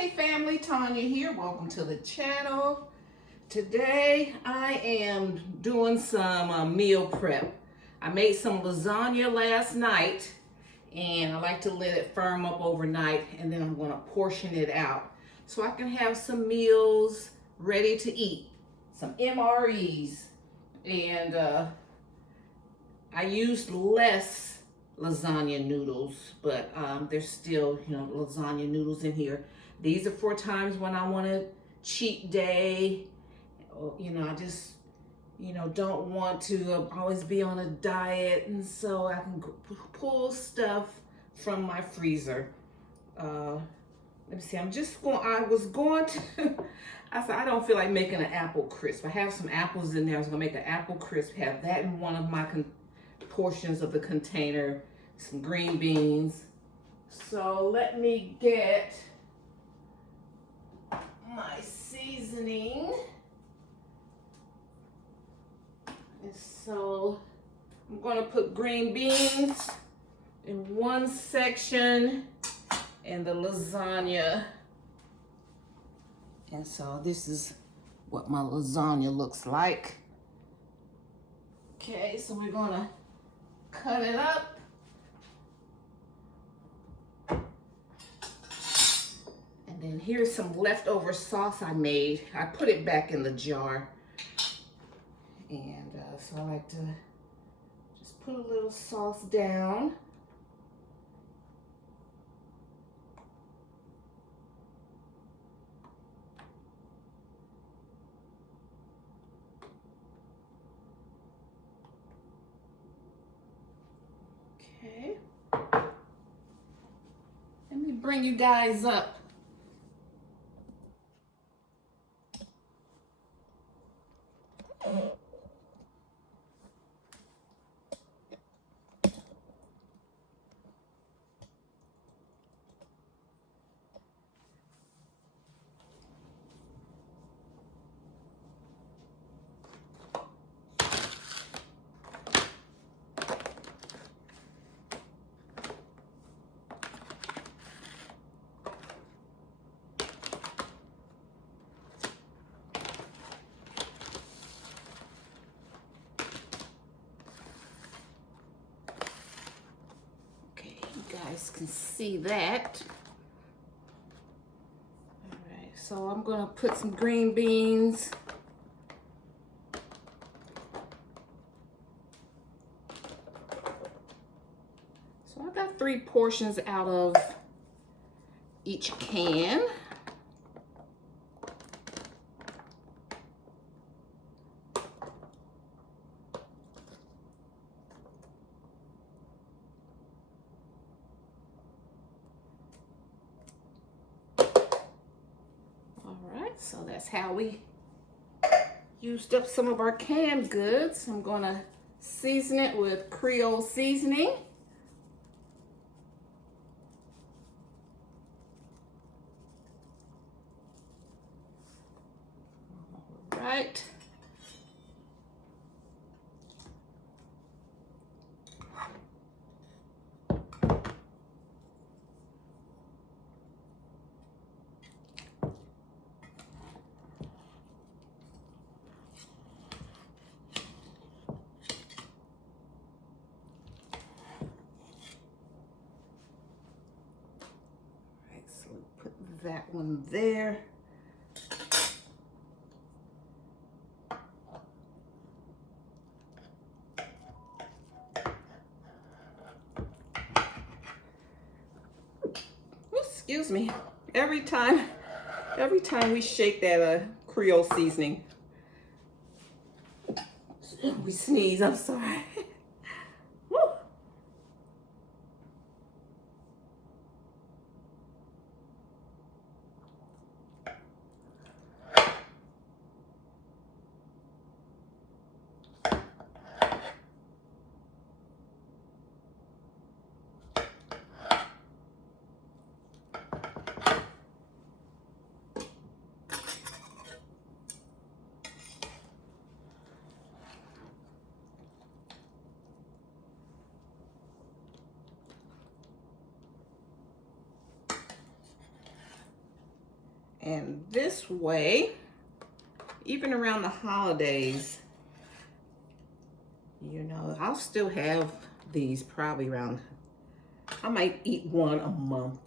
Hey family, Tanya here. Welcome to the channel. Today I am doing some meal prep. I made some lasagna last night and I like to let it firm up overnight, and then I'm going to portion it out so I can have some meals ready to eat, some MREs. And I used less lasagna noodles, but there's still, lasagna noodles in here. These are for times when I want a cheat day, or, I just, don't want to always be on a diet, and so I can pull stuff from my freezer. Let me see, I was going to, I said, I don't feel like making an apple crisp. I have some apples in there. I was gonna make an apple crisp, have that in one of my portions of the container, some green beans. So let me get my seasoning. And so I'm gonna put green beans in one section and the lasagna. And so this is what my lasagna looks like. Okay, so we're gonna cut it up. And then here's some leftover sauce I made. I put it back in the jar. And so I like to just put a little sauce down. Okay. Let me bring you guys up. Can see that. All right, so I'm gonna put some green beans. So I got 3 portions out of each can. So that's how we used up some of our canned goods. I'm gonna season it with Creole seasoning. All right. That one there. Excuse me. Every time we shake that Creole seasoning, we sneeze. I'm sorry. And this way, even around the holidays, you know, I'll still have these probably around, I might eat one a month.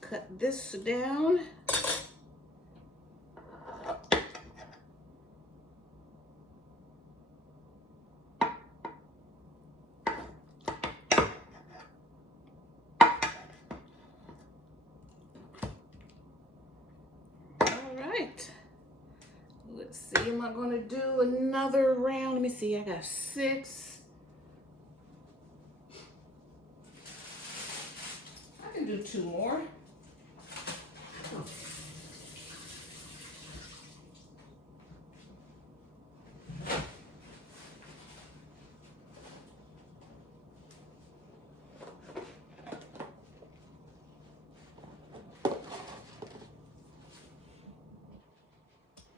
Cut this down. All right. Let's see, am I going to do another round? Let me see, I got 6. I can do 2 more.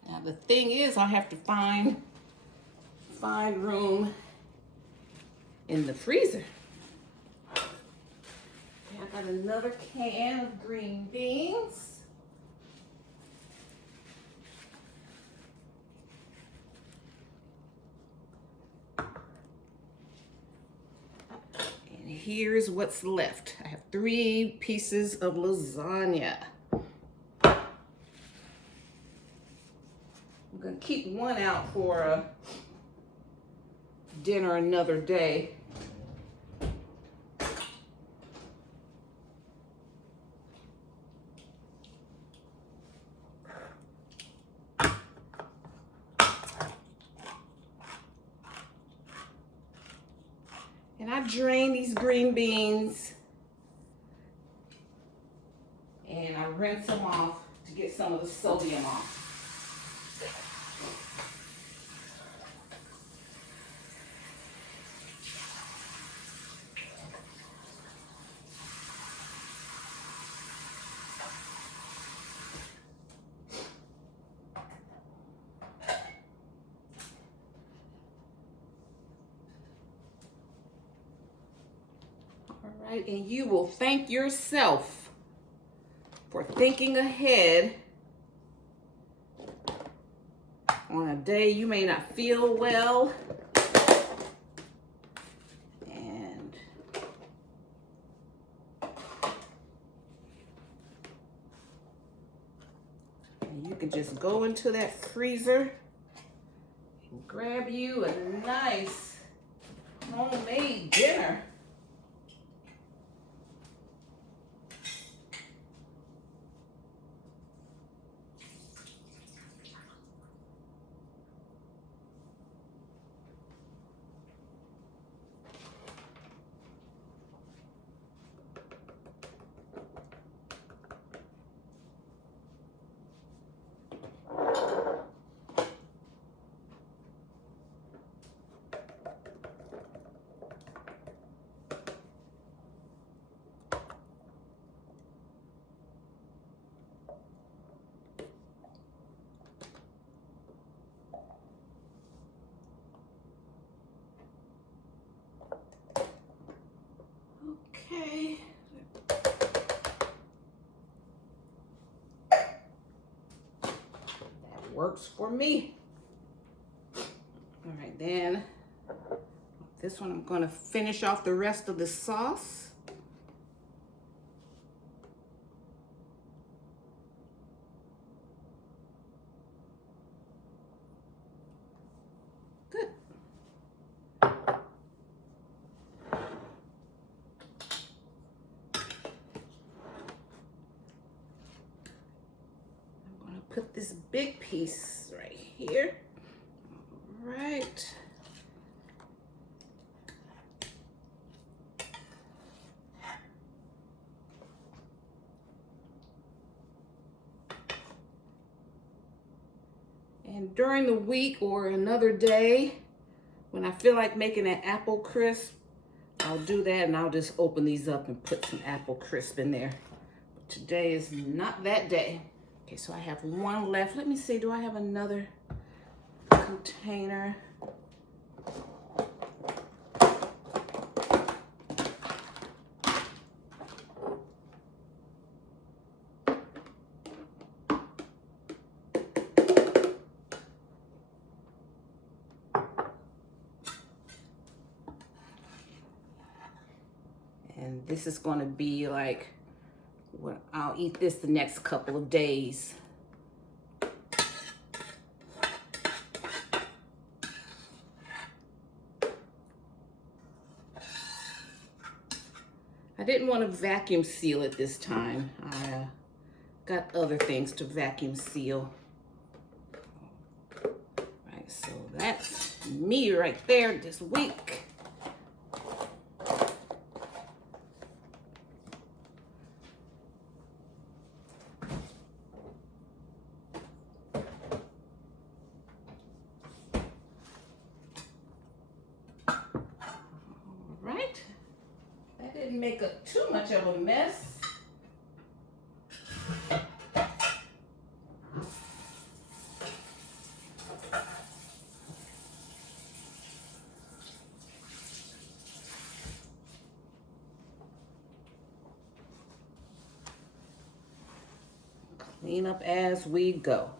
Now the thing is, I have to find room in the freezer. I got another can of green beans. And here's what's left. I have 3 pieces of lasagna. I'm gonna keep one out for dinner another day. And I drain these green beans and I rinse them off to get some of the sodium off. All right, and you will thank yourself for thinking ahead on a day you may not feel well. And you can just go into that freezer and grab you a nice homemade dinner. Okay. That works for me. All right, then this one I'm going to finish off the rest of the sauce. Good. put this big piece right here. All right. And during the week or another day, when I feel like making an apple crisp, I'll do that and I'll just open these up and put some apple crisp in there. But today is not that day. Okay, so I have one left. Let me see, do I have another container? And this is going to be like, well, I'll eat this the next couple of days. I didn't want to vacuum seal it this time. I got other things to vacuum seal. Right, so that's me right there this week. Didn't make too much of a mess. Clean up as we go.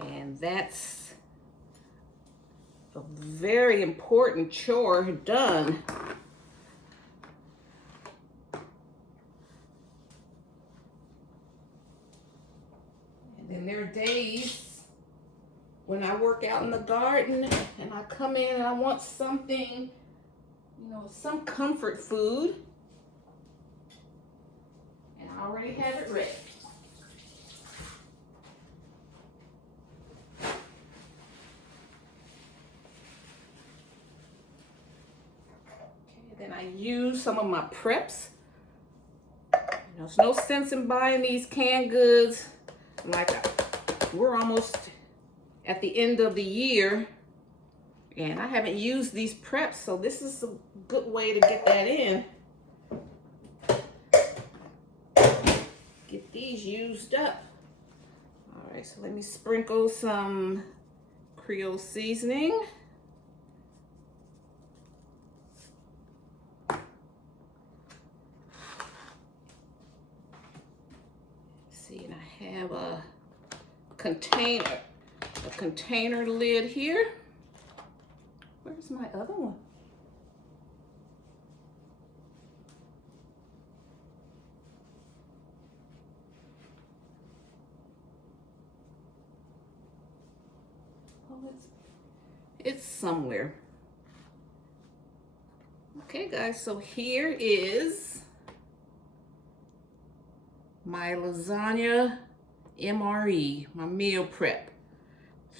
And that's a very important chore done. And then there are days when I work out in the garden and I come in and I want something, you know, some comfort food. And I already have it ready. Then I use some of my preps. You know, there's no sense in buying these canned goods. Like, we're almost at the end of the year and I haven't used these preps, so this is a good way to get that in. Get these used up. All right, so let me sprinkle some Creole seasoning. See, and I have a container lid here. Where's my other one? Oh, it's somewhere. Okay, guys, so here is my lasagna MRE, my meal prep.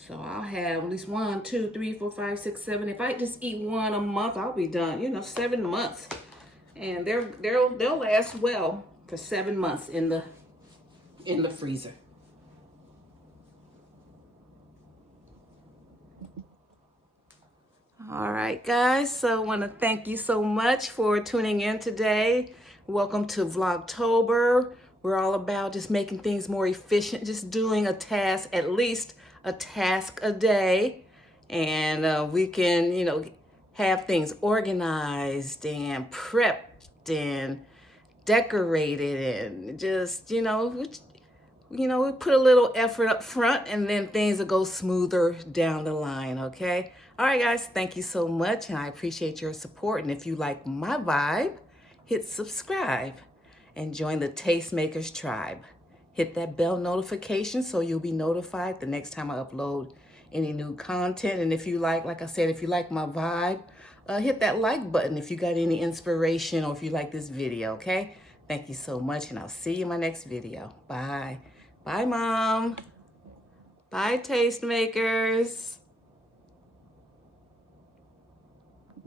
So I'll have at least 1, 2, 3, 4, 5, 6, 7. If I just eat one a month, I'll be done. You know, 7 months, and they'll last well for 7 months in the freezer. All right, guys. So I want to thank you so much for tuning in today. Welcome to Vlogtober. We're all about just making things more efficient, just doing a task, at least a task a day. And we can, you know, have things organized and prepped and decorated and just, we put a little effort up front and then things will go smoother down the line, okay? All right, guys, thank you so much, and I appreciate your support. And if you like my vibe, hit subscribe and join the Tastemakers tribe. Hit that bell notification so you'll be notified the next time I upload any new content. And if you like I said, if you like my vibe, hit that like button if you got any inspiration or if you like this video, okay? Thank you so much, and I'll see you in my next video. Bye. Bye, Mom. Bye, Tastemakers.